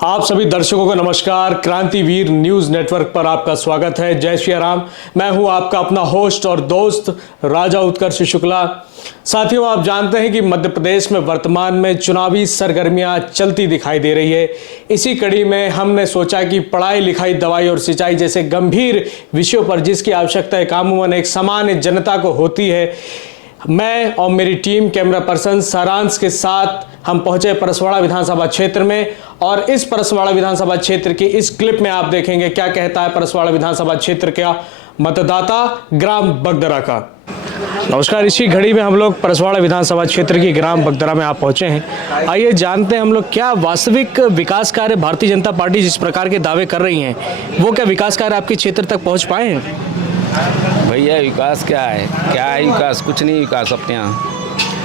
आप सभी दर्शकों को नमस्कार। क्रांतिवीर न्यूज़ नेटवर्क पर आपका स्वागत है। जय श्री राम। मैं हूं आपका अपना होस्ट और दोस्त राजा उत्कर्ष शुक्ला। साथियों, आप जानते हैं कि मध्य प्रदेश में वर्तमान में चुनावी सरगर्मियां चलती दिखाई दे रही है। इसी कड़ी में हमने सोचा कि पढ़ाई लिखाई, दवाई और सिंचाई जैसे गंभीर विषयों पर जिसकी आवश्यकता अमूमन एक सामान्य जनता को होती है, मैं और मेरी टीम कैमरा पर्सन सारांश के साथ हम पहुंचे परसवाड़ा विधानसभा क्षेत्र में। और इस परसवाड़ा विधानसभा क्षेत्र की इस क्लिप में आप देखेंगे क्या कहता है परसवाड़ा विधानसभा क्षेत्र का मतदाता ग्राम बगदरा का। नमस्कार। इसी घड़ी में हम लोग परसवाड़ा विधानसभा क्षेत्र की ग्राम बगदरा में आप पहुंचे हैं। आइए जानते हैं हम लोग क्या वास्तविक विकास कार्य भारतीय जनता पार्टी जिस प्रकार के दावे कर रही हैं, वो क्या विकास कार्य आपके क्षेत्र तक पहुंच पाए हैं? भैया विकास क्या है विकास? कुछ नहीं विकास अपने यहाँ।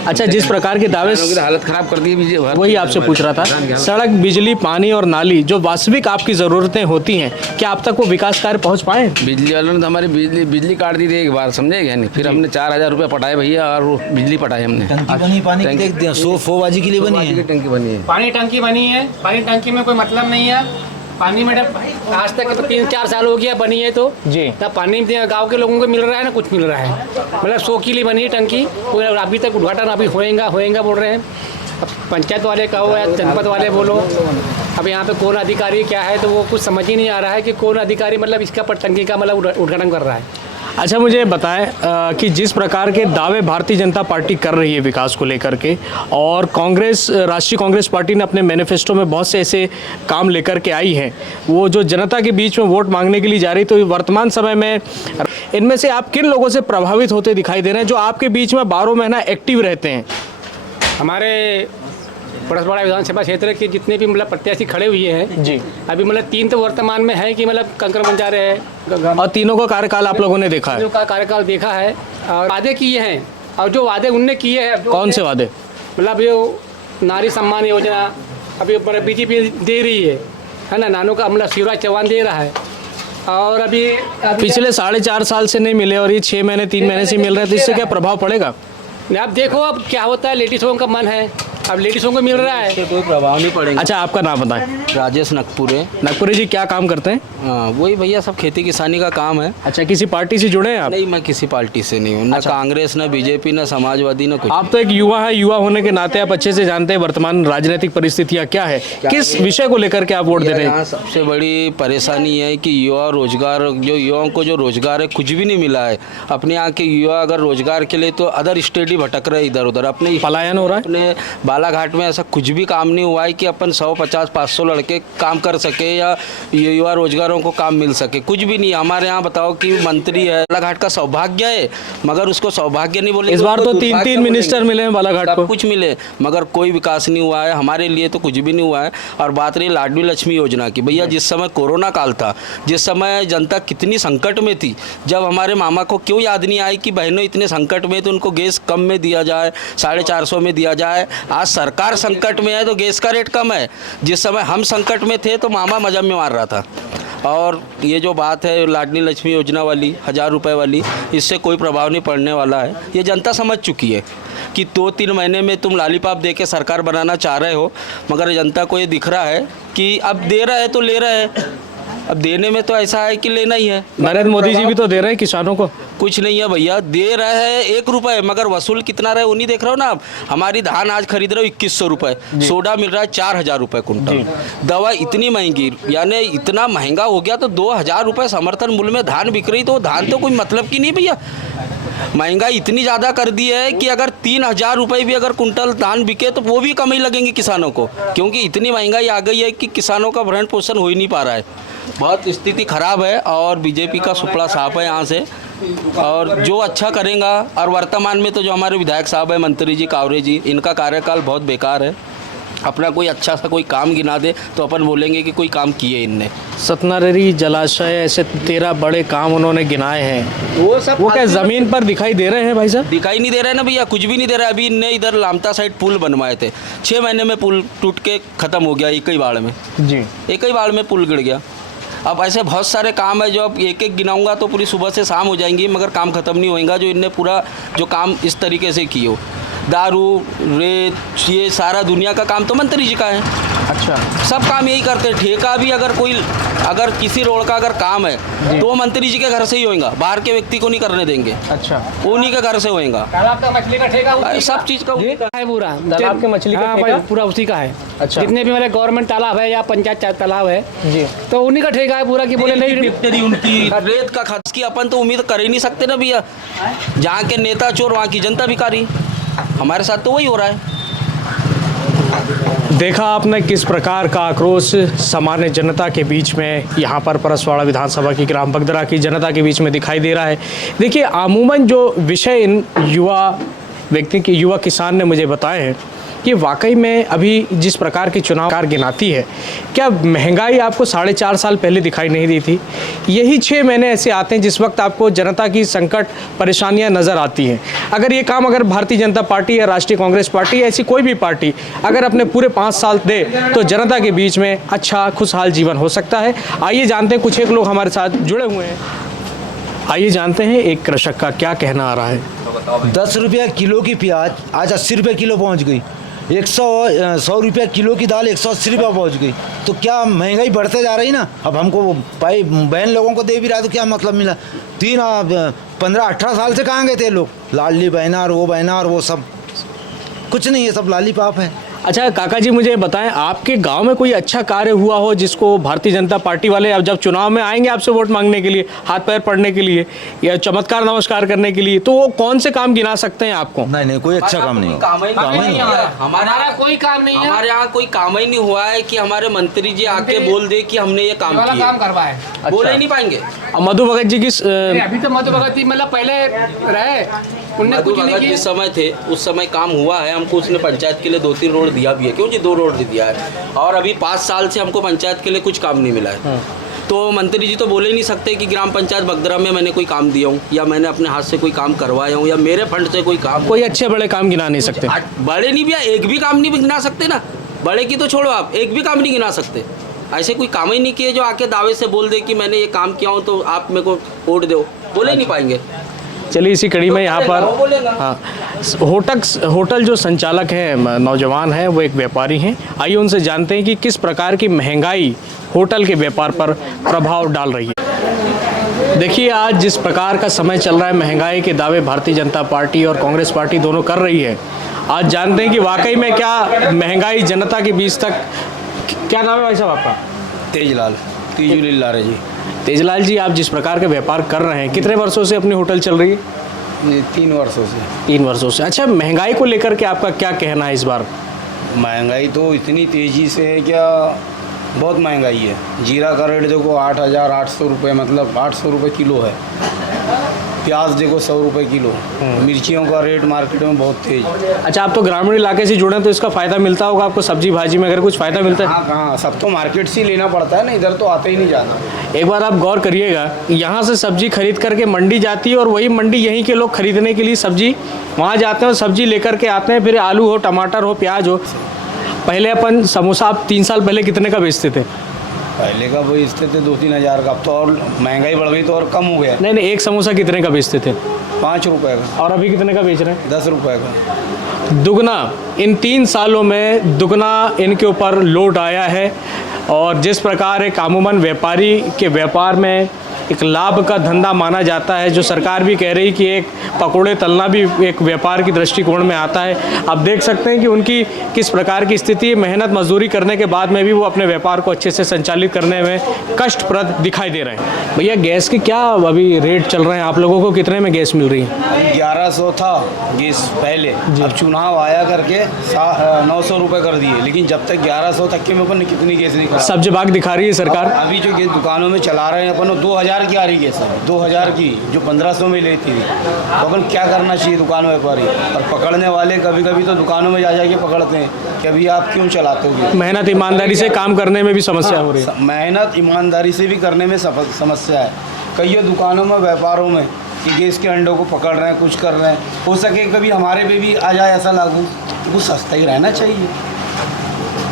अच्छा, जिस प्रकार के दावे हालत खराब कर दी है, वही आपसे पूछ रहा था। सड़क, बिजली, पानी और नाली जो वास्तविक आपकी ज़रूरतें होती हैं, क्या आप तक वो विकास कार्य पहुंच पाए? बिजली वालों ने तो हमारी बिजली काट दी थी एक बार, समझे नहीं? फिर हमने 4,000 रुपये पटाए भैया और वो बिजली पटाई हमने। टंकी बनी, पानी की देख सोबाजी के लिए बनी है। टंकी बनी है, पानी टंकी बनी है। पानी टंकी में कोई मतलब नहीं है। पानी मैडम आज तक तो 3-4 साल हो गया बनी है तो जी ना पानी गांव के लोगों को मिल रहा है ना कुछ मिल रहा है। मतलब 100 के लिए बनी है टंकी, कोई अभी तक उद्घाटन अभी होएगा बोल रहे हैं। अब पंचायत वाले कहो या जनपद वाले बोलो, अब यहाँ पे कौन अधिकारी क्या है तो वो कुछ समझ ही नहीं आ रहा है कि कौन अधिकारी मतलब इसका पर टंकी का मतलब उद्घाटन कर रहा है। अच्छा, मुझे बताएं कि जिस प्रकार के दावे भारतीय जनता पार्टी कर रही है विकास को लेकर के, और राष्ट्रीय कांग्रेस पार्टी ने अपने मैनिफेस्टो में बहुत से ऐसे काम लेकर के आई है, वो जो जनता के बीच में वोट मांगने के लिए जा रही, तो वर्तमान समय में इनमें से आप किन लोगों से प्रभावित होते दिखाई दे रहे हैं जो आपके बीच में 12 महीना एक्टिव रहते हैं? हमारे परसवाड़ा विधानसभा क्षेत्र के जितने भी मतलब प्रत्याशी खड़े हुए हैं जी, अभी मतलब 3 तो वर्तमान में है कि मतलब कंकर बंजारे है और तीनों का कार्यकाल आप लोगों ने देखा है? का कार्यकाल देखा है और वादे किए हैं, और जो वादे उनने किए हैं। कौन से वादे? मतलब ये नारी सम्मान योजना अभी बीजेपी दे रही है ना, नानों का मतलब शिवराज चौहान दे रहा है। और अभी पिछले 4.5 साल से नहीं मिले और ये 6 महीने 3 महीने से मिल रहे हैं, तो इससे क्या प्रभाव पड़ेगा? अब देखो अब क्या होता है। लेडीज़ों का मन है, अब लेडीज़ों को मिल रहा है, कोई प्रभाव नहीं पड़ेगा। अच्छा, आपका नाम बताएं। राजेश नकपुरे। नागपुरी जी, क्या काम करते हैं? वही भैया सब खेती किसानी का काम है। अच्छा, किसी पार्टी से जुड़े हैं आप? नहीं, मैं किसी पार्टी से नहीं हूँ, ना कांग्रेस, ना बीजेपी, ना समाजवादी, ना कुछ। आप तो एक युवा है, युवा होने के नाते आप अच्छे से जानते हैं वर्तमान राजनीतिक परिस्थितियां क्या है। किस विषय को लेकर के आप वोट दे रहे हैं? यहाँ सबसे बड़ी परेशानी है कि युवा रोजगार, जो युवाओं को जो रोजगार है कुछ भी नहीं मिला है। अपने यहाँ के युवा अगर रोजगार के लिए तो अदर स्टेट ही भटक रहे इधर उधर, अपने पलायन हो रहा है। अपने बालाघाट में ऐसा कुछ भी काम नहीं हुआ है कि अपन 150-500 लड़के काम कर सके या युवा रोजगारों को काम मिल सके, कुछ भी नहीं। हमारे यहाँ बताओ कि मंत्री है, बालाघाट का सौभाग्य है, मगर उसको सौभाग्य नहीं बोले। इस बार तो 3 मिनिस्टर मिले हैं बालाघाट को, कुछ मिले मगर कोई विकास नहीं हुआ है। हमारे लिए तो कुछ भी नहीं हुआ है। और बात रही लाडली लक्ष्मी योजना की, भैया जिस समय कोरोना काल था, जिस समय जनता कितनी संकट में थी, जब हमारे मामा को क्यों याद नहीं आई कि बहनों इतने संकट में तो उनको गैस कम में दिया जाए, 450 में दिया जाए। आज सरकार संकट में है तो गैस का रेट कम है। जिस समय हम संकट में थे तो मामा मजा में मार रहा था। और ये जो बात है लाडली लक्ष्मी योजना वाली, 1000 रुपये वाली, इससे कोई प्रभाव नहीं पड़ने वाला है। ये जनता समझ चुकी है कि 2-3 महीने में तुम लॉलीपॉप दे के सरकार बनाना चाह रहे हो, मगर जनता को ये दिख रहा है कि अब दे रहे हैं तो ले रहे हैं। अब देने में तो ऐसा है कि लेना ही है। नरेंद्र मोदी जी भी तो दे रहे हैं किसानों को। कुछ नहीं है भैया, दे रहे हैं 1 रुपये, मगर वसूल कितना रहे वो नहीं देख रहे हो ना आप। हमारी धान आज खरीद रहे हो 2100 रुपये, सोडा मिल रहा है 4000 रुपये कुंटल, दवा इतनी महंगी, यानी इतना महंगा हो गया तो 2000 रुपये समर्थन मूल्य में धान बिक रही, तो धान तो कोई मतलब की नहीं भैया। महंगाई इतनी ज़्यादा कर दी है कि अगर 3000 रुपये भी अगर कुंटल धान बिके तो वो भी कम ही लगेंगे किसानों को, क्योंकि इतनी महंगाई आ गई है कि किसानों का भरण पोषण हो ही नहीं पा रहा है। बहुत स्थिति खराब है और बीजेपी का सुपड़ा साफ है यहाँ से, और जो अच्छा करेगा। और वर्तमान में तो जो हमारे विधायक साहब है, मंत्री जी, कावरे जी, इनका कार्यकाल बहुत बेकार है। अपना कोई अच्छा सा कोई काम गिना दे तो अपन बोलेंगे कि कोई काम किए इनने। सतनारेरी जलाशय, ऐसे 13 बड़े काम उन्होंने गिनाए हैं, वो क्या ज़मीन पर दिखाई दे रहे हैं भाई साहब? दिखाई नहीं दे रहा है ना भैया, कुछ भी नहीं दे रहा है। अभी इनने इधर लामता साइड पुल बनवाए थे, 6 महीने में पुल टूट के ख़त्म हो गया, एक ही बाढ़ में जी, एक ही बाढ़ में पुल गिर गया। अब ऐसे बहुत सारे काम है जो अब एक एक गिनाऊंगा तो पूरी सुबह से शाम हो जाएंगी, मगर काम ख़त्म नहीं होएगा जो इनने पूरा जो काम इस तरीके से किए हो। दारू, रेत, ये सारा दुनिया का काम तो मंत्री जी का है। अच्छा, सब काम यही करते हैं। ठेका भी अगर किसी रोड का अगर काम है तो वो मंत्री जी के घर से ही होएगा, बाहर के व्यक्ति को नहीं करने देंगे। अच्छा, उन्हीं के घर से होएगा। तालाब का मछली का ठेका उसी सब चीज का उन्हीं का है पूरा। तालाब के मछली का हाँ, ठेका? पूरा उसी का है। अच्छा। जितने भी हमारे गवर्नमेंट तालाब है या पंचायत तालाब है जी, तो उन्हीं का ठेका है पूरा। कि बोले नहीं फैक्ट्री उनकी रेत का खर्च की अपन तो उम्मीद कर ही नहीं सकते ना भैया। जहाँ के नेता चोर वहाँ की जनता भिखारी। हमारे साथ तो वही हो रहा है। देखा आपने किस प्रकार का आक्रोश सामान्य जनता के बीच में यहाँ पर परसवाड़ा विधानसभा की ग्राम बगदरा की जनता के बीच में दिखाई दे रहा है। देखिए, अमूमन जो विषय इन युवा किसान ने मुझे बताए हैं कि वाकई में अभी जिस प्रकार की चुनाव कार गिनाती है, क्या महंगाई आपको 4.5 साल पहले दिखाई नहीं दी थी? यही 6 महीने ऐसे आते हैं जिस वक्त आपको जनता की संकट परेशानियां नज़र आती हैं। अगर भारतीय जनता पार्टी या राष्ट्रीय कांग्रेस पार्टी या ऐसी कोई भी पार्टी अगर अपने पूरे 5 साल दे तो जनता के बीच में अच्छा खुशहाल जीवन हो सकता है। आइए जानते हैं, कुछ एक लोग हमारे साथ जुड़े हुए हैं। आइए जानते हैं एक कृषक का क्या कहना आ रहा है। 10 रुपया किलो की प्याज आज 80 रुपये किलो पहुंच गई। 100 रुपया किलो की दाल 180 रुपया पहुंच गई। तो क्या महंगाई बढ़ते जा रही ना। अब हमको भाई बहन लोगों को दे भी रहा तो क्या मतलब मिला। 15-18 साल से कहाँ गए थे लोग। लाडली बहना और वो सब कुछ नहीं है, सब लालीपाप है। अच्छा काका जी, मुझे बताएं, आपके गांव में कोई अच्छा कार्य हुआ हो जिसको भारतीय जनता पार्टी वाले अब जब चुनाव में आएंगे आपसे वोट मांगने के लिए, हाथ पैर पड़ने के लिए या चमत्कार नमस्कार करने के लिए, तो वो कौन से काम गिना सकते हैं आपको? नहीं, कोई अच्छा काम नहीं काम ही नहीं हुआ है। हमारा कोई काम नहीं है। हमारे यहाँ कोई काम ही नहीं हुआ है कि हमारे मंत्री जी आके बोल दे कि हमने ये काम वाला किया। काम करवाए बोल ही नहीं पाएंगे। अब मधु भगत जी की अभी तो मधु भगत मतलब पहले रहे, उनने कुछ नहीं किया। जिस समय थे उस समय काम हुआ है। हमको उसने पंचायत के लिए 2-3 रोड दिया भी है। क्यों जी, 2 रोड दिया है। और अभी 5 साल से हमको पंचायत के लिए कुछ काम नहीं मिला है। तो मंत्री जी तो बोले ही नहीं सकते कि ग्राम पंचायत बगदरा में मैंने कोई काम दिया हूँ या मैंने अपने हाथ से कोई काम करवाया हूँ या मेरे फंड से कोई काम। कोई अच्छे बड़े काम गिना नहीं सकते? बड़े नहीं भैया, एक भी काम नहीं गिना सकते ना। बड़े की तो छोड़ो, आप एक भी काम नहीं गिना सकते। ऐसे कोई काम ही नहीं किए जो आके दावे से बोल दे कि मैंने ये काम किया हूँ तो आप मेरे को वोट दो। बोले ही नहीं पाएंगे। चलिए, इसी कड़ी में यहाँ पर हाँ होटल जो संचालक है नौजवान है, वो एक व्यापारी हैं। आइए उनसे जानते हैं कि किस प्रकार की महंगाई होटल के व्यापार पर प्रभाव डाल रही है। देखिए, आज जिस प्रकार का समय चल रहा है, महंगाई के दावे भारतीय जनता पार्टी और कांग्रेस पार्टी दोनों कर रही है। आज जानते हैं कि वाकई में क्या महंगाई जनता के बीच तक। क्या नाम है भाई साहब आपका? तेजलाल तीजुलिल्लाह जी। तेजलाल जी, आप जिस प्रकार के व्यापार कर रहे हैं, कितने वर्षों से अपनी होटल चल रही है? 3 वर्षों से। 3 वर्षों से। अच्छा, महंगाई को लेकर के आपका क्या कहना है इस बार? महंगाई तो इतनी तेज़ी से है, क्या बहुत महंगाई है। जीरा का रेट देखो 8,800 रुपये, मतलब 800 रुपये किलो है। प्याज देखो 100 रुपये किलो। मिर्चियों का रेट मार्केट में बहुत तेज। अच्छा, आप तो ग्रामीण इलाके से जुड़े हैं तो इसका फ़ायदा मिलता होगा आपको, सब्जी भाजी में अगर कुछ फ़ायदा मिलता है? कहाँ सब तो मार्केट से ही लेना पड़ता है ना, इधर तो आते ही नहीं जाना। एक बार आप गौर करिएगा, यहाँ से सब्जी खरीद करके मंडी जाती है और वही मंडी यहीं के लोग खरीदने के लिए सब्जी वहाँ जाते हैं और सब्जी लेकर के आते हैं। फिर आलू हो, टमाटर हो, प्याज हो। पहले अपन समोसा आप 3 साल पहले कितने का बेचते थे? पहले का बेचते थे 2-3 हज़ार का। अब तो और महंगाई बढ़ गई तो और कम हो गया। नहीं, एक समोसा कितने का बेचते थे? 5 रुपये का। और अभी कितने का बेच रहे हैं? 10 रुपये का। दुगना, इन 3 सालों में दुगना इनके ऊपर लोड आया है। और जिस प्रकार एक अमूमन व्यापारी के व्यापार में एक लाभ का धंधा माना जाता है, जो सरकार भी कह रही कि एक पकौड़े तलना भी एक व्यापार की दृष्टिकोण में आता है। आप देख सकते हैं कि उनकी किस प्रकार की स्थिति, मेहनत मजदूरी करने के बाद में भी वो अपने व्यापार को अच्छे से संचालित करने में कष्टप्रद दिखाई दे रहे हैं। भैया, गैस के क्या अभी रेट चल रहे हैं? आप लोगों को कितने में गैस मिल रही है? 1100 था गैस पहले, अब चुनाव आया करके 900 रुपये कर दिए। लेकिन जब तक 1100 तक के में अपन कितनी गैस नहीं सब जवाब दिखा रही है सरकार। अभी जो गैस दुकानों में चला रहे हैं अपन, 2000 की आ रही गैस, 2000 की जो 1500 में लेती थी। तो अपन क्या करना चाहिए दुकान व्यापारी और पकड़ने वाले? कभी कभी तो दुकानों में जा के पकड़ते हैं कि अभी आप क्यों चलाते हो। मेहनत ईमानदारी से काम करने में भी समस्या हो रही है। मेहनत ईमानदारी से भी करने में समस्या है। कई दुकानों में, व्यापारों में कि गैस के अंडों को पकड़ रहे हैं, कुछ कर रहे हैं। हो सके कभी हमारे पे भी आ जाए ऐसा लागू, तो कुछ सस्ता ही रहना चाहिए।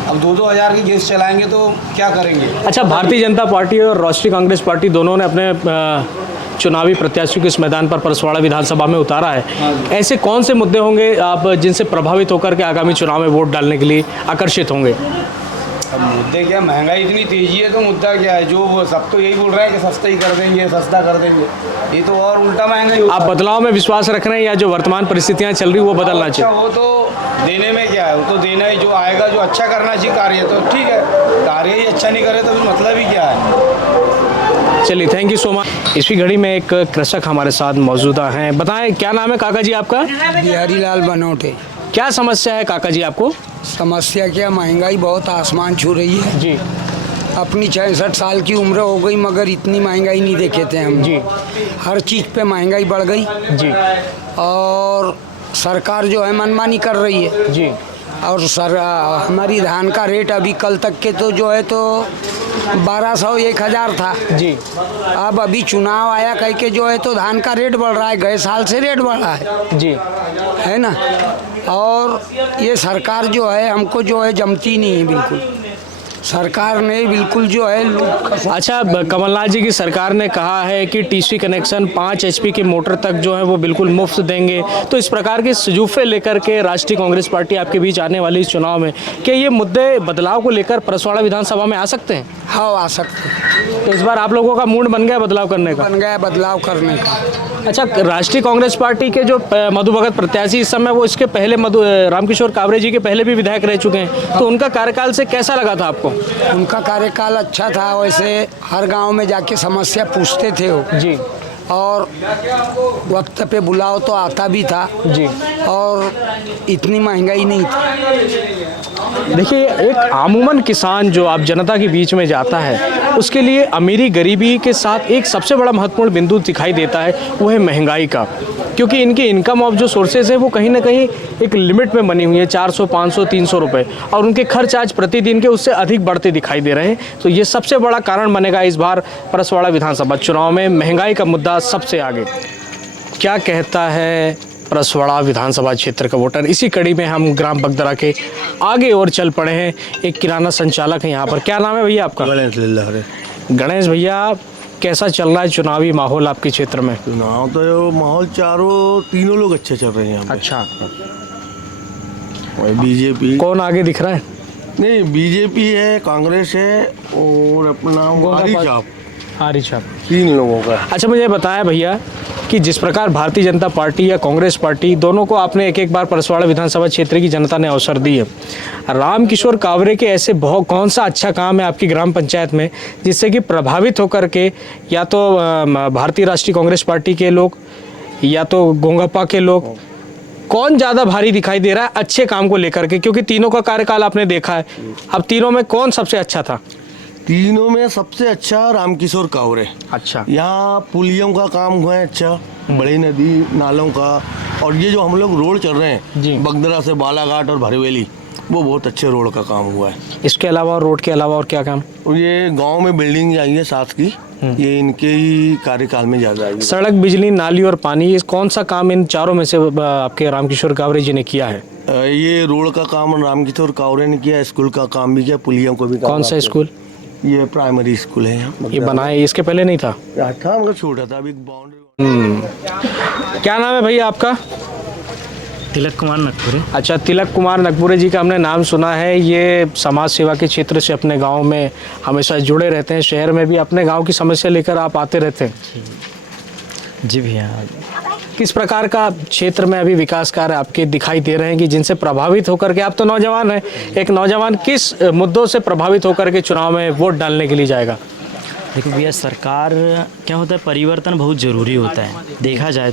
अब 2-2 हज़ार की गैस चलाएंगे तो क्या करेंगे? अच्छा, भारतीय जनता पार्टी और राष्ट्रीय कांग्रेस पार्टी दोनों ने अपने चुनावी प्रत्याशियों को इस मैदान पर परसवाड़ा विधानसभा में उतारा है, ऐसे कौन से मुद्दे होंगे आप जिनसे प्रभावित होकर के आगामी चुनाव में वोट डालने के लिए आकर्षित होंगे? अब मुद्दे क्या, महंगाई इतनी तेजी है तो मुद्दा क्या है, जो वो सब तो यही बोल रहे हैं कि सस्ता ही कर देंगे, सस्ता कर देंगे, ये तो और उल्टा महंगाई होता आप बदलाव में विश्वास रख रहे हैं या जो वर्तमान परिस्थितियां चल रही वो बदलना अच्छा, चाहिए? वो तो देने में क्या है, वो तो देना ही, जो आएगा जो अच्छा करना चाहिए कार्य तो ठीक है, कार्य ही अच्छा नहीं करे तो फिर मतलब ही क्या है। चलिए, थैंक यू सो मच। इसी घड़ी में एक कृषक हमारे साथ मौजूदा हैं। बताएं, क्या नाम है काका जी आपका? बिहारी लाल बनोटे। क्या समस्या है काका जी आपको? समस्या क्या, महंगाई बहुत आसमान छू रही है जी अपनी 66 साल की उम्र हो गई मगर इतनी महंगाई नहीं देखे थे हम जी हर चीज़ पे महंगाई बढ़ गई जी और सरकार जो है मनमानी कर रही है जी और हमारी धान का रेट अभी कल तक के तो जो है तो 1200 1000 था जी। अब अभी चुनाव आया कह के जो है तो धान का रेट बढ़ रहा है, गए साल से रेट बढ़ रहा जी है ना। और ये सरकार जो है हमको जो है जमती नहीं है बिल्कुल, सरकार ने बिल्कुल जो है अच्छा, कमलनाथ जी की सरकार ने कहा है कि टीसी कनेक्शन 5 HP की मोटर तक जो है वो बिल्कुल मुफ्त देंगे, तो इस प्रकार के सजूफे लेकर के राष्ट्रीय कांग्रेस पार्टी आपके बीच आने वाली इस चुनाव में क्या ये मुद्दे बदलाव को लेकर परसवाड़ा विधानसभा में आ सकते हैं? हाँ आ सकते हैं। तो इस बार आप लोगों का मूड बन गया बदलाव करने का? बन गया बदलाव करने का। अच्छा, राष्ट्रीय कांग्रेस पार्टी के जो मधु भगत प्रत्याशी इस समय, वो इसके पहले रामकिशोर कावरे जी के पहले भी विधायक रह चुके हैं, तो उनका कार्यकाल से कैसा लगा था आपको? उनका कार्यकाल अच्छा था, वैसे हर गांव में जाके समस्या पूछते थे वो जी और वक्त पे बुलाओ तो आता भी था जी। और इतनी महंगाई नहीं थी। देखिए, एक आमूमन किसान जो आप जनता के बीच में जाता है उसके लिए अमीरी गरीबी के साथ एक सबसे बड़ा महत्वपूर्ण बिंदु दिखाई देता है, वो है महंगाई का, क्योंकि इनकी इनकम ऑफ जो सोर्सेज है वो कहीं ना कहीं एक लिमिट में बनी हुई है, 400 500 300 रुपये, और उनके खर्च आज प्रतिदिन के उससे अधिक बढ़ते दिखाई दे रहे हैं। तो ये सबसे बड़ा कारण बनेगा इस बार परसवाड़ा विधानसभा चुनाव में, महंगाई का मुद्दा सबसे आगे। क्या कहता है परसवाड़ा विधानसभा क्षेत्र का वोटर? इसी कड़ी में हम ग्राम बगदरा के आगे और चल पड़े हैं। एक किराना संचालक है यहाँ पर। क्या नाम है भैया आपका? गणेश भैया, कैसा चल रहा है चुनावी माहौल आपके क्षेत्र में? चुनाव तो माहौल तीनों लोग अच्छे चल रहे हैं यहाँ पे। अच्छा, बीजेपी कौन आगे दिख रहा है? नहीं, बीजेपी है, कांग्रेस है और अपना आरी छाप, 3 लोगों का। अच्छा, मुझे बताया भैया कि जिस प्रकार भारतीय जनता पार्टी या कांग्रेस पार्टी, दोनों को आपने एक एक बार परसवाड़ा विधानसभा क्षेत्र की जनता ने अवसर दी है, रामकिशोर कावरे के ऐसे बहुत कौन सा अच्छा काम है आपकी ग्राम पंचायत में जिससे कि प्रभावित होकर के या तो भारतीय राष्ट्रीय कांग्रेस पार्टी के लोग या तो गोंगप्पा के लोग, कौन ज़्यादा भारी दिखाई दे रहा है अच्छे काम को लेकर के? क्योंकि तीनों का कार्यकाल आपने देखा है, अब तीनों में कौन सबसे अच्छा था? तीनों में सबसे अच्छा रामकिशोर कावरे। अच्छा, यहाँ पुलियों का काम हुआ है अच्छा, बड़ी नदी नालों का, और ये जो हम लोग रोड चल रहे जी। हैं बगदरा से बालाघाट और भरवेली, वो बहुत अच्छे रोड का काम हुआ है। इसके अलावा और रोड के अलावा और क्या काम? और ये गांव में बिल्डिंग आई है 7 की, ये इनके ही कार्यकाल में ज़्यादा आएगी। सड़क, बिजली, नाली और पानी, ये कौन सा काम इन चारों में से आपके रामकिशोर कावरे जी ने किया है? ये रोड का काम रामकिशोर कावरे ने किया, स्कूल का काम भी किया, पुलियों को भी। कौन सा स्कूल? ये प्राइमरी स्कूल है यहाँ। ये बनाए, इसके पहले नहीं था? था मगर छोटा था, अभी बाउंड्री। क्या नाम है भैया आपका? तिलक कुमार नगपुरे। अच्छा, तिलक कुमार नगपुरे जी का हमने नाम सुना है। ये समाज सेवा के क्षेत्र से अपने गांव में हमेशा जुड़े रहते हैं, शहर में भी अपने गांव की समस्या लेकर आप आते रहते हैं। जी भैया, किस प्रकार का क्षेत्र में अभी विकास कार्य आपके दिखाई दे रहे हैं कि जिनसे प्रभावित होकर के, आप तो नौजवान हैं, एक नौजवान किस मुद्दों से प्रभावित होकर के चुनाव में वोट डालने के लिए जाएगा? देखो भैया, सरकार क्या होता है, परिवर्तन बहुत ज़रूरी होता है देखा जाए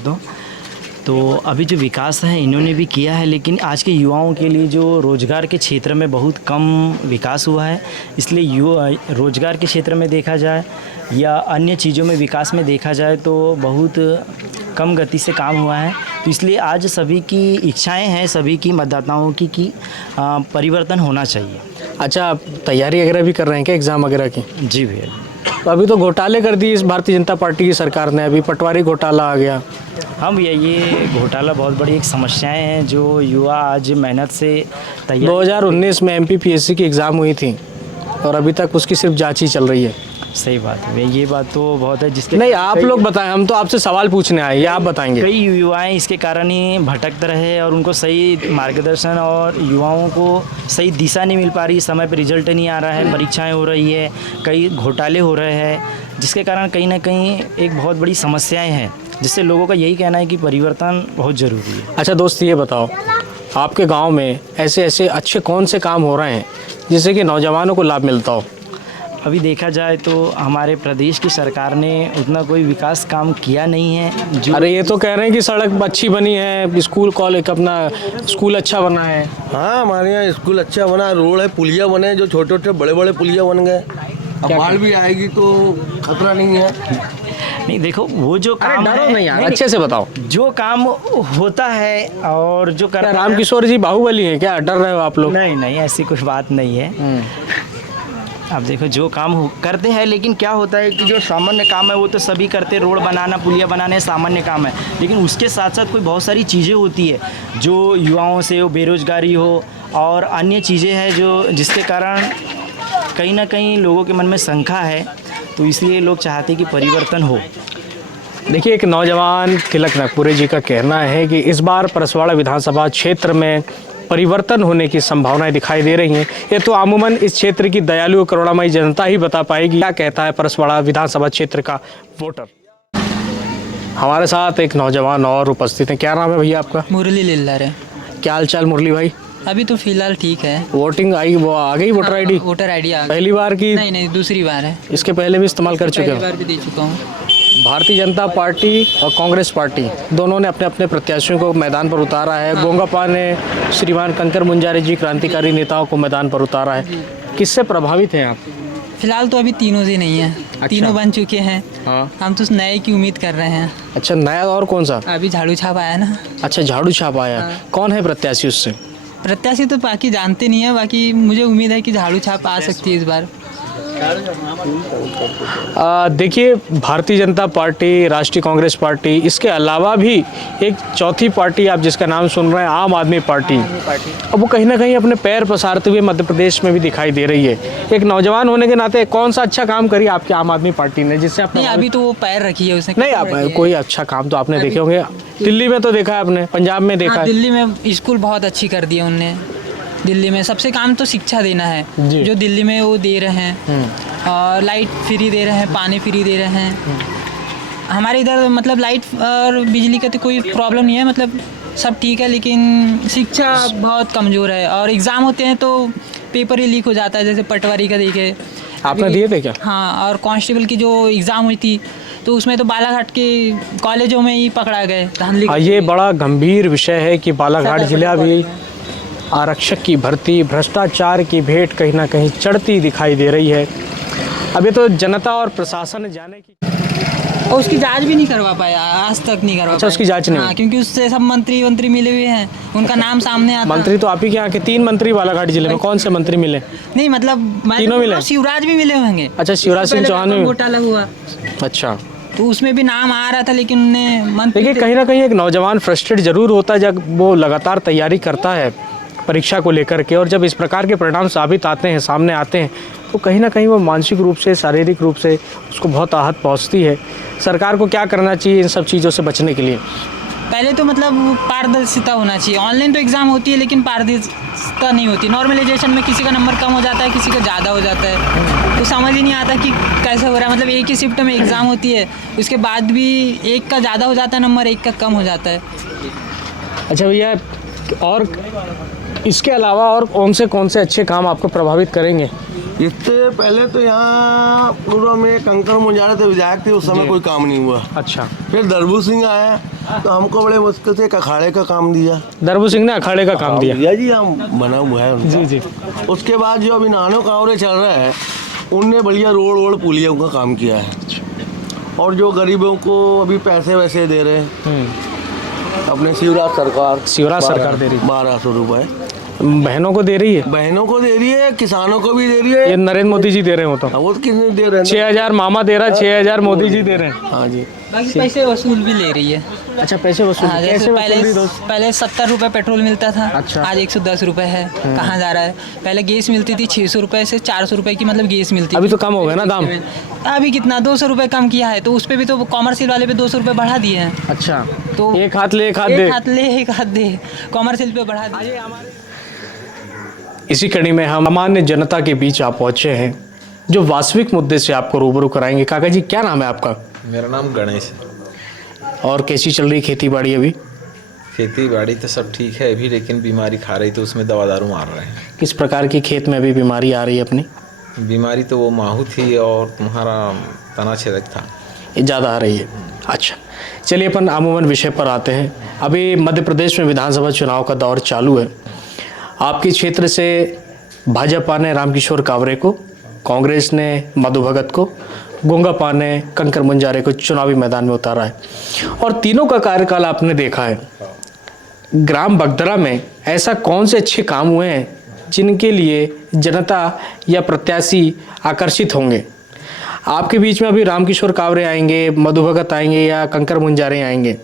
तो अभी जो विकास है इन्होंने भी किया है, लेकिन आज के युवाओं के लिए जो रोज़गार के क्षेत्र में बहुत कम विकास हुआ है, इसलिए रोज़गार के क्षेत्र में देखा जाए या अन्य चीज़ों में विकास में देखा जाए तो बहुत कम गति से काम हुआ है। तो इसलिए आज सभी की इच्छाएं हैं, सभी की मतदाताओं की कि परिवर्तन होना चाहिए। अच्छा, आप तैयारी वगैरह भी कर रहे हैं क्या एग्ज़ाम वगैरह की? जी भैया। तो अभी तो घोटाले कर दिए इस भारतीय जनता पार्टी की सरकार ने, अभी पटवारी घोटाला आ गया। हाँ भैया, ये घोटाला बहुत बड़ी एक समस्याएं हैं जो युवा आज मेहनत से तैयार। 2019 में MPPSC की एग्ज़ाम हुई थी और अभी तक उसकी सिर्फ जांच ही चल रही है। सही बात है, ये बात तो बहुत है जिसके नहीं, आप लोग बताएं, हम तो आपसे सवाल पूछने आए, ये आप बताएंगे। कई युवाएं इसके कारण ही भटकते रहे और उनको सही मार्गदर्शन और युवाओं को सही दिशा नहीं मिल पा रही, समय पर रिजल्ट नहीं आ रहा है, परीक्षाएं हो रही है, कई घोटाले हो रहे हैं, जिसके कारण कहीं ना कहीं एक बहुत बड़ी समस्याएं हैं, जिससे लोगों का यही कहना है कि परिवर्तन बहुत ज़रूरी है। अच्छा दोस्त, ये बताओ, आपके गांव में ऐसे ऐसे अच्छे कौन से काम हो रहे हैं जिससे कि नौजवानों को लाभ मिलता हो? अभी देखा जाए तो हमारे प्रदेश की सरकार ने उतना कोई विकास काम किया नहीं है। जो अरे ये तो कह रहे हैं कि सड़क अच्छी बनी है, स्कूल कॉलेज अपना स्कूल अच्छा बना है। हाँ, हमारे यहाँ स्कूल अच्छा बना, रोड है, पुलिया बने, जो छोटे छोटे बड़े बड़े पुलिया बन गए। अब बाढ़ भी आएगी तो खतरा नहीं है। नहीं, देखो वो जो काम डरो है, नहीं यार, अच्छे से बताओ। जो काम होता है और जो क्या करता है, रामकिशोर जी बाहुबली हैं क्या? डर रहे हो आप लोग? नहीं नहीं, ऐसी कोई बात नहीं है। अब देखो जो काम करते हैं, लेकिन क्या होता है कि जो सामान्य काम है वो तो सभी करते, रोड बनाना, पुलिया बनाना सामान्य काम है, लेकिन उसके साथ साथ कोई बहुत सारी चीज़ें होती है जो युवाओं से हो, बेरोजगारी हो और अन्य चीज़ें हैं जो जिसके कारण कहीं ना कहीं लोगों के मन में शंका है, तो इसलिए लोग चाहते हैं कि परिवर्तन हो। देखिए, एक नौजवान तिलक नागपुरे जी का कहना है कि इस बार परसवाड़ा विधानसभा क्षेत्र में परिवर्तन होने की संभावनाएं दिखाई दे रही हैं। ये तो अमूमन इस क्षेत्र की दयालु करुणामयी जनता ही बता पाएगी। क्या कहता है परसवाड़ा विधानसभा क्षेत्र का वोटर। हमारे साथ एक नौजवान और उपस्थित है। क्या नाम है भैया आपका? मुरली लिल्लार है। क्या हाल चाल मुरली भाई? अभी तो फिलहाल ठीक है। वोटिंग आई, वो आ गई वोटर आईडी? वोटर आईडी आ गई। पहली बार की? नहीं नहीं, दूसरी बार है। इसके पहले भी इस्तेमाल कर चुके पहली हो? बार भी दे चुका हूँ। भारतीय जनता पार्टी और कांग्रेस पार्टी दोनों ने अपने अपने प्रत्याशियों को मैदान पर उतारा है। गोंगापा ने श्रीमान कंकर मुंजारे जी क्रांतिकारी नेताओं को मैदान पर उतारा है। किससे प्रभावित हैं आप? फिलहाल तो अभी तीनों से नहीं है। अच्छा। तीनों बन चुके हैं। हाँ। हम तो उस नए की उम्मीद कर रहे हैं। अच्छा, नया और कौन सा? अभी झाड़ू छाप आया ना। अच्छा, झाड़ू छाप आया। कौन है प्रत्याशी उससे? प्रत्याशी तो बाकी जानते नहीं है, बाकी मुझे उम्मीद है कि झाड़ू छाप आ सकती है इस बार। देखिए, भारतीय जनता पार्टी, राष्ट्रीय कांग्रेस पार्टी, इसके अलावा भी एक चौथी पार्टी आप जिसका नाम सुन रहे हैं, आम आदमी पार्टी, अब वो कहीं ना कहीं अपने पैर पसारते हुए मध्य प्रदेश में भी दिखाई दे रही है। एक नौजवान होने के नाते कौन सा अच्छा काम करी आपकी आम आदमी पार्टी ने जिससे आप? नहीं, अभी तो वो पैर रखी है उसने। नहीं, आप कोई अच्छा काम तो आपने देखे होंगे। दिल्ली में तो देखा है आपने, पंजाब में देखा है। दिल्ली में स्कूल बहुत अच्छी कर दी है उनने। दिल्ली में सबसे काम तो शिक्षा देना है, जो दिल्ली में वो दे रहे हैं। और लाइट फ्री दे रहे हैं, पानी फ्री दे रहे हैं। हमारे इधर मतलब लाइट और बिजली का तो कोई प्रॉब्लम नहीं है, मतलब सब ठीक है, लेकिन शिक्षा बहुत कमज़ोर है। और एग्ज़ाम होते हैं तो पेपर ही लीक हो जाता है, जैसे पटवारी का देखे आपने दिए थे क्या? हाँ, और कांस्टेबल की जो एग्ज़ाम हुई थी तो उसमें तो बालाघाट के कॉलेजों में ही पकड़ा गए धांधली। ये बड़ा गंभीर विषय है कि बालाघाट जिला भी आरक्षक की भर्ती, भ्रष्टाचार की भेंट कहीं ना कहीं चढ़ती दिखाई दे रही है। अभी तो जनता और प्रशासन जाने की, और उसकी जांच भी नहीं करवा पाया, आज तक नहीं करवा। अच्छा, उसकी जांच नहीं? हाँ, क्योंकि उससे सब मंत्री मिले हुए हैं, उनका नाम सामने आता। मंत्री तो आप ही के यहाँ के 3 मंत्री बालाघाट जिले में, कौन से मंत्री मिले? नहीं, मतलब तीनों मिले? शिवराज भी मिले होंगे। अच्छा, शिवराज सिंह चौहान में घोटाला हुआ, अच्छा, तो उसमें भी नाम आ रहा था, लेकिन उन्हें देखिए कहीं ना कहीं एक नौजवान फ्रस्ट्रेट जरूर होता है जब वो लगातार तैयारी करता है परीक्षा को लेकर के, और जब इस प्रकार के परिणाम साबित आते हैं, सामने आते हैं, तो कहीं ना कहीं वो मानसिक रूप से, शारीरिक रूप से उसको बहुत आहत पहुंचती है। सरकार को क्या करना चाहिए इन सब चीज़ों से बचने के लिए? पहले तो मतलब पारदर्शिता होना चाहिए। ऑनलाइन तो एग्ज़ाम होती है, लेकिन पारदर्शिता नहीं होती। नॉर्मलाइजेशन में किसी का नंबर कम हो जाता है, किसी का ज़्यादा हो जाता है, तो समझ ही नहीं आता कि कैसे हो रहा है। मतलब एक ही शिफ्ट में एग्ज़ाम होती है, उसके बाद भी एक का ज़्यादा हो जाता है नंबर, एक का कम हो जाता है। अच्छा भैया, और इसके अलावा और कौन से अच्छे काम आपको प्रभावित करेंगे? इससे पहले तो यहाँ पूर्व में कंकर मुंजारे थे, विधायक थे, उस समय कोई काम नहीं हुआ। अच्छा, फिर दरबू सिंह आया तो हमको बड़े मुश्किल से एक अखाड़े का काम दिया। दरबू सिंह ने अखाड़े का काम दिया जी, हम बना हुआ है उनका। जी। उसके बाद जो अभी नानो कांवरे चल रहा है, उनने बढ़िया रोड पुलियों का काम किया है। और जो गरीबों को अभी पैसे वैसे दे रहे हैं, अपने शिवराज सरकार दे रही है 1200 रुपये। बहनों को दे रही है, बहनों को दे रही है, किसानों को भी दे रही है। ये नरेंद्र मोदी जी दे रहे हो तो वो कितने दे रहे हैं? 6,000 मामा दे रहा है, 6,000 मोदी जी दे रहे हैं। हाँ जी। बाकी पैसे वसूल भी ले रही है। अच्छा, पैसे वसूल हाँ, कैसे जैसे वसूल रही दोस्त? पहले 70 रुपये पेट्रोल मिलता था। अच्छा। आज 110 रुपये है। कहाँ जा रहा है? पहले गैस मिलती थी 600 रुपये से 400 रुपये की, मतलब गैस मिलती अभी थी। तो कम हो गया ना दाम? अभी कितना 200 रुपये कम किया है, तो उस पर भी तो कॉमर्शियल वाले पे 200 रुपये बढ़ा दिए हैं। अच्छा, तो एक हाथ ले एक हाथ दे। एक हाथ ले एक हाथ दे, कॉमर्शियल पे बढ़ा दिए। इसी कड़ी में हम सामान्य जनता के बीच आप पहुंचे हैं, जो वास्तविक मुद्दे से आपको रूबरू कराएंगे। काका जी, क्या नाम है आपका? मेरा नाम गणेश है। और कैसी चल रही खेती बाड़ी अभी? खेती बाड़ी तो सब ठीक है अभी, लेकिन बीमारी खा रही तो उसमें दवा दारू मार रहे हैं। किस प्रकार की खेत में अभी बीमारी आ रही है अपनी? बीमारी तो वो माहू थी और तुम्हारा तना छेदक था, ये ज़्यादा आ रही है। अच्छा, चलिए अपन अमूमन विषय पर आते हैं। अभी मध्य प्रदेश में विधानसभा चुनाव का दौर चालू है। आपके क्षेत्र से भाजपा ने रामकिशोर कावरे को, कांग्रेस ने मधु भगत को, गोंगापा ने कंकर मुंजारे को चुनावी मैदान में उतारा है और तीनों का कार्यकाल आपने देखा है। ग्राम बगदरा में ऐसा कौन से अच्छे काम हुए हैं जिनके लिए जनता या प्रत्याशी आकर्षित होंगे? आपके बीच में अभी रामकिशोर कावरे आएंगे, मधु भगत आएंगे या कंकर मुंजारे आएंगे?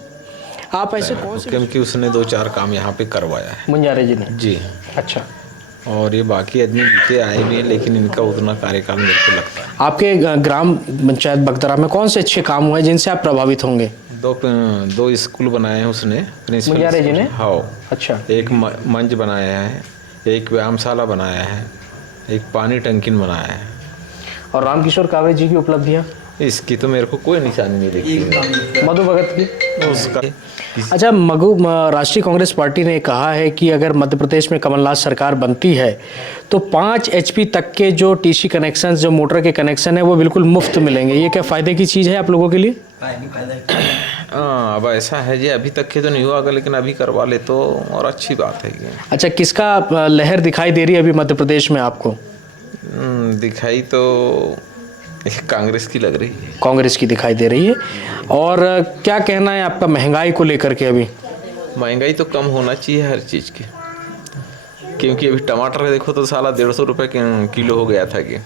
आप ऐसे कौन से? क्योंकि उसने 2-4 काम यहाँ पे करवाया है, मुंजारे जी ने? जी। अच्छा। और ये बाकी आदमी जीते आए भी हैं, लेकिन इनका उतना कार्यकाल मेरे को लगता है। आपके ग्राम पंचायत बगदरा में कौन से अच्छे काम हुए जिनसे आप प्रभावित होंगे? 2 स्कूल बनाए हैं उसने, प्रिंसिपल मुंजारे जी ने? हाँ। अच्छा। एक मंच बनाया है, एक व्यायामशाला बनाया है, एक पानी टंकिन बनाया है। और रामकिशोर कावरे जी की उपलब्धियाँ? इसकी तो मेरे को कोई निशानी नहीं दिखती। मधु भगत की? उसका अच्छा, राष्ट्रीय कांग्रेस पार्टी ने कहा है कि अगर मध्य प्रदेश में कमलनाथ सरकार बनती है तो 5 HP तक के जो टीसी कनेक्शन, जो मोटर के कनेक्शन है, वो बिल्कुल मुफ्त मिलेंगे। ये क्या फ़ायदे की चीज़ है आप लोगों के लिए? हाँ, अब ऐसा है जी, अभी तक के तो नहीं हुआ, लेकिन अभी करवा ले तो और अच्छी बात है। अच्छा, किसका लहर दिखाई दे रही है अभी मध्य प्रदेश में आपको? दिखाई तो कांग्रेस की लग रही है। कांग्रेस की दिखाई दे रही है। और क्या कहना है आपका महंगाई को लेकर के? अभी महंगाई तो कम होना चाहिए हर चीज़ की, क्योंकि अभी टमाटर देखो तो साला 150 रुपये किलो हो गया था कि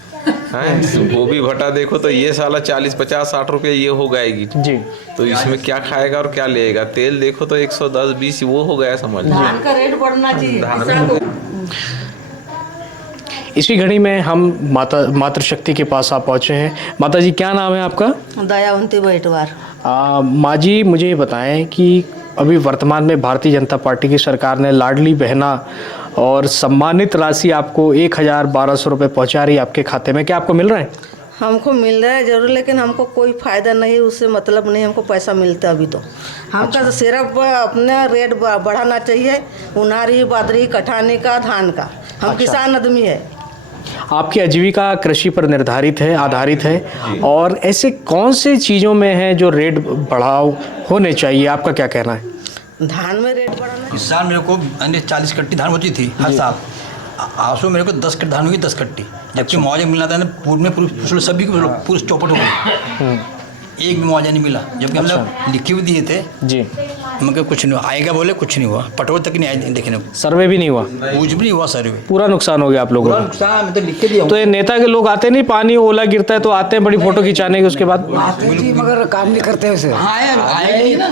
गोभी भट्टा देखो तो ये साला 40, 50, 60 रुपये ये हो जाएगी जी। तो इसमें क्या खाएगा और क्या लेगा? तेल देखो तो 110, 20 वो हो गया, समझ। धान का रेट बढ़ना चाहिए। इसी घड़ी में हम मातृशक्ति के पास आप पहुँचे हैं। माता जी, क्या नाम है आपका? दयावंती बैठवार। माँ जी, मुझे ये बताएं कि अभी वर्तमान में भारतीय जनता पार्टी की सरकार ने लाडली बहना और सम्मानित राशि आपको 1,1200 रुपये पहुँचा रही है आपके खाते में। क्या आपको मिल रहा है? हमको मिल रहा है जरूर, लेकिन हमको कोई फ़ायदा नहीं, उससे मतलब नहीं हमको पैसा मिलता अभी तो। हमका तो सिर्फ अपना रेट बढ़ाना चाहिए, उनारी, बादरी, कठानी का, धान का। हम किसान आदमी है। आपकी आजीविका कृषि पर निर्धारित है, आधारित है, और ऐसे कौन से चीज़ों में है जो रेट बढ़ाव होने चाहिए? आपका क्या कहना है? धान में रेट बढ़ाना। इस साल मेरे को 40 कट्टी धान होती थी हर साल। आंसू मेरे को 10 कट्टी धान हुई, 10 कट्टी। जबकि मुआवजा मिलना था ना, पूरी फसल सभी को पूरी चौपट हो गई, एक भी मुआवजा नहीं मिला। जबकि हम लोग लिखे हुए दिए थे जी, मगर कुछ नहीं आएगा बोले, कुछ नहीं हुआ। पटोल तक नहीं आए, देखने सर्वे भी नहीं हुआ, कुछ भी नहीं हुआ। सर्वे पूरा नुकसान हो गया आप लोगों का। नुकसान मैं तो लिख के दिया। तो ये नेता के लोग आते नहीं, पानी ओला गिरता है तो आते हैं बड़ी फोटो खिंचाने के, उसके बाद मगर काम नहीं करते उसे।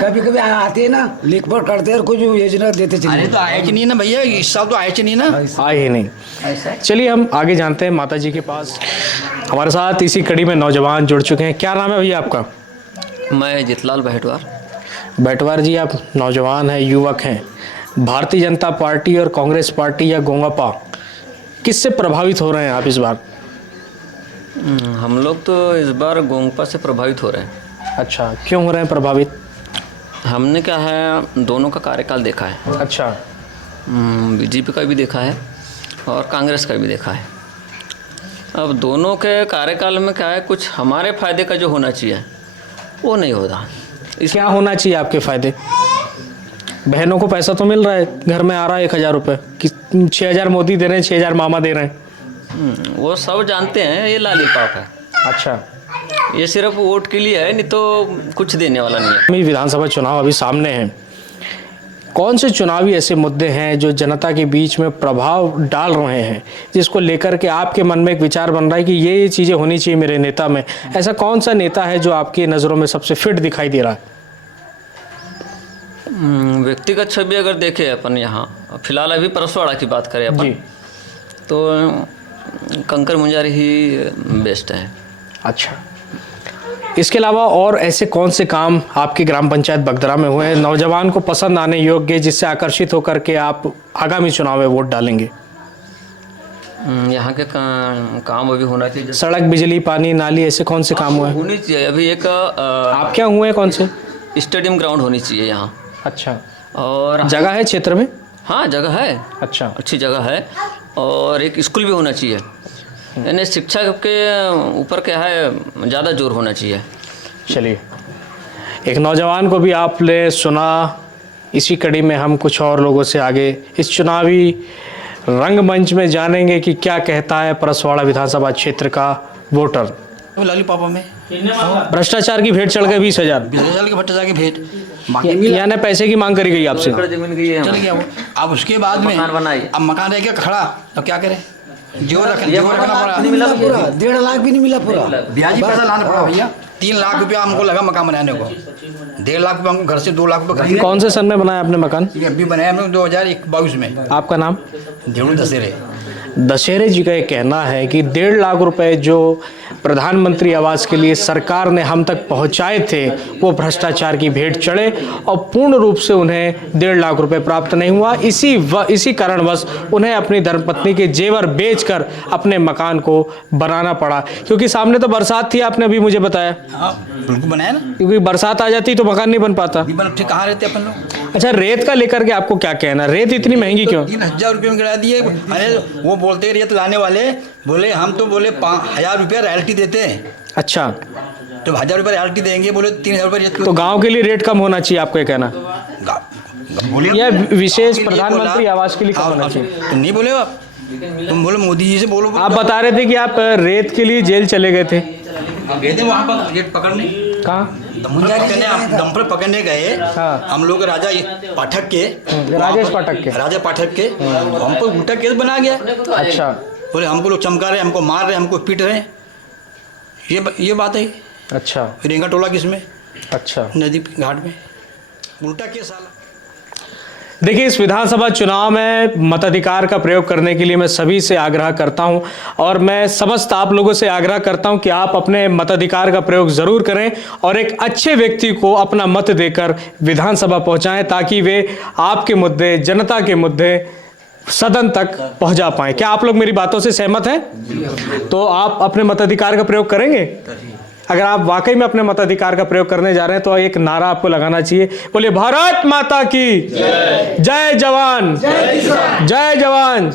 कभी कभी आते हैं ना, लिख पर करते हैं, कुछ योजना देते चले। तो आए कि नहीं ना भैया, इस साल तो आए नहीं ना, आए ही नहीं। चलिए हम आगे जानते हैं माता जी के पास। हमारे साथ इसी कड़ी में नौजवान जुड़ चुके हैं। क्या नाम है भैया आपका? मैं जितलाल बैठवार। बैठवार जी, आप नौजवान हैं, युवक हैं। भारतीय जनता पार्टी और कांग्रेस पार्टी या गोंगापा, किससे प्रभावित हो रहे हैं आप इस बार? हम लोग तो इस बार गोंगपा से प्रभावित हो रहे हैं। अच्छा, क्यों हो रहे हैं प्रभावित? हमने क्या है, दोनों का कार्यकाल देखा है। अच्छा। बीजेपी का भी देखा है और कांग्रेस का भी देखा है। अब दोनों के कार्यकाल में क्या है, कुछ हमारे फायदे का जो होना चाहिए वो नहीं होता। क्या होना चाहिए आपके फ़ायदे? बहनों को पैसा तो मिल रहा है, घर में आ रहा है 1,000 रुपये, 6,000 मोदी दे रहे हैं, 6,000 मामा दे रहे हैं। वो सब जानते हैं ये लालीपाप है। अच्छा, ये सिर्फ वोट के लिए है, नहीं तो कुछ देने वाला नहीं है। विधानसभा चुनाव अभी सामने हैं, कौन से चुनावी ऐसे मुद्दे हैं जो जनता के बीच में प्रभाव डाल रहे हैं, जिसको लेकर के आपके मन में एक विचार बन रहा है कि ये चीज़ें होनी चाहिए मेरे नेता में? ऐसा कौन सा नेता है जो आपकी नज़रों में सबसे फिट दिखाई दे रहा है? व्यक्तिगत छवि अगर देखें अपन यहाँ फिलहाल अभी परसवाड़ा की बात करें अपन, तो कंकर मुंजारी ही बेस्ट है। अच्छा, इसके अलावा और ऐसे कौन से काम आपकी ग्राम पंचायत बगदरा में हुए हैं नौजवान को पसंद आने योग्य, जिससे आकर्षित होकर के आप आगामी चुनाव में वोट डालेंगे? यहाँ के काम अभी होना चाहिए, सड़क, बिजली, पानी, नाली, ऐसे कौन से काम हुए? होनी चाहिए। अभी एक आप क्या हुए, कौन से? स्टेडियम ग्राउंड होनी चाहिए यहाँ। अच्छा, और जगह है क्षेत्र में? हाँ जगह है, अच्छा, अच्छी जगह है। और एक स्कूल भी होना चाहिए, यानी शिक्षा के ऊपर क्या है ज़्यादा जोर होना चाहिए। चलिए, एक नौजवान को भी आपने सुना, इसी कड़ी में हम कुछ और लोगों से आगे इस चुनावी रंगमंच में जानेंगे कि क्या कहता है परसवाड़ा विधानसभा क्षेत्र का वोटर। लाली पापा में भ्रष्टाचार की भेंट चढ़ गए 20,000 के भट्टाचार की भेंट, यानी पैसे की मांग करी गई आपसे? जमीन गई है, चल गया वो। अब उसके बाद में मकान बनाई, अब मकान रह गया खड़ा, अब क्या करें? जो रखना पड़ा, 1.5 लाख भी नहीं मिला पूरा, ब्याजी पैसा लाना पड़ा भैया। 3 लाख रुपया हमको लगा मकान बनाने को, 1.5 लाख रुपया हमको घर से 2 लाख रुपये। कौन से सन में बनाया आपने मकान? अभी बनाया हमने 2022 में। आपका नाम? जरूर दशहरे। दशहरे जी का ये कहना है कि 1.5 लाख रुपए जो प्रधानमंत्री आवास के लिए सरकार ने हम तक पहुंचाए थे, वो भ्रष्टाचार की भेंट चढ़े और पूर्ण रूप से उन्हें 1.5 लाख रुपए प्राप्त नहीं हुआ। इसी कारणवश उन्हें अपनी धर्मपत्नी के जेवर बेचकर अपने मकान को बनाना पड़ा, क्योंकि सामने तो बरसात थी, आपने अभी मुझे बताया। हाँ बिल्कुल बनाया ना, क्योंकि बरसात आ जाती तो मकान नहीं बन पाता। कहाँ रहते अपन लोग? अच्छा, रेत का लेकर के आपको क्या कहना? रेत इतनी महंगी क्यों? 3,000 रुपये में गिरा दिए। अरे वो बोलते रेत लाने वाले बोले हम तो बोले 5,000 रुपया रॉयल्टी देते हैं। अच्छा, तो 1,000 रुपये रॉयल्टी देंगे, बोले 3,000 रुपये रेत। तो गांव के लिए रेट कम होना चाहिए, आपको ये कहना? या विशेष प्रधानमंत्री आवास के लिए कम होना चाहिए? तो नहीं बोले आप, तुम बोलो मोदी जी से बोलो। आप बता रहे थे कि आप रेत के लिए जेल चले गए थे। गए थे वहाँ पर रेत पकड़ने। कहाँ? डंपर पकड़ने गए। हाँ। हम लोग राजा पाठक के, राजा पाठक के हम पर उल्टा केस बना गया। अच्छा, बोले हमको लोग चमका रहे, हमको मार रहे, हमको पीट रहे, ये बात है। अच्छा, रेंगा टोला किसमें? अच्छा, नदी घाट में उल्टा केस आला। देखिए, इस विधानसभा चुनाव में मताधिकार का प्रयोग करने के लिए मैं सभी से आग्रह करता हूं, और मैं समस्त आप लोगों से आग्रह करता हूं कि आप अपने मताधिकार का प्रयोग ज़रूर करें और एक अच्छे व्यक्ति को अपना मत देकर विधानसभा पहुंचाएं, ताकि वे आपके मुद्दे, जनता के मुद्दे सदन तक पहुंचा पाएं। क्या आप लोग मेरी बातों से सहमत हैं? तो आप अपने मताधिकार का प्रयोग करेंगे? अगर आप वाकई में अपने मताधिकार का प्रयोग करने जा रहे हैं तो एक नारा आपको लगाना चाहिए, बोलिए भारत माता की जय, जय जवान, जय जवान।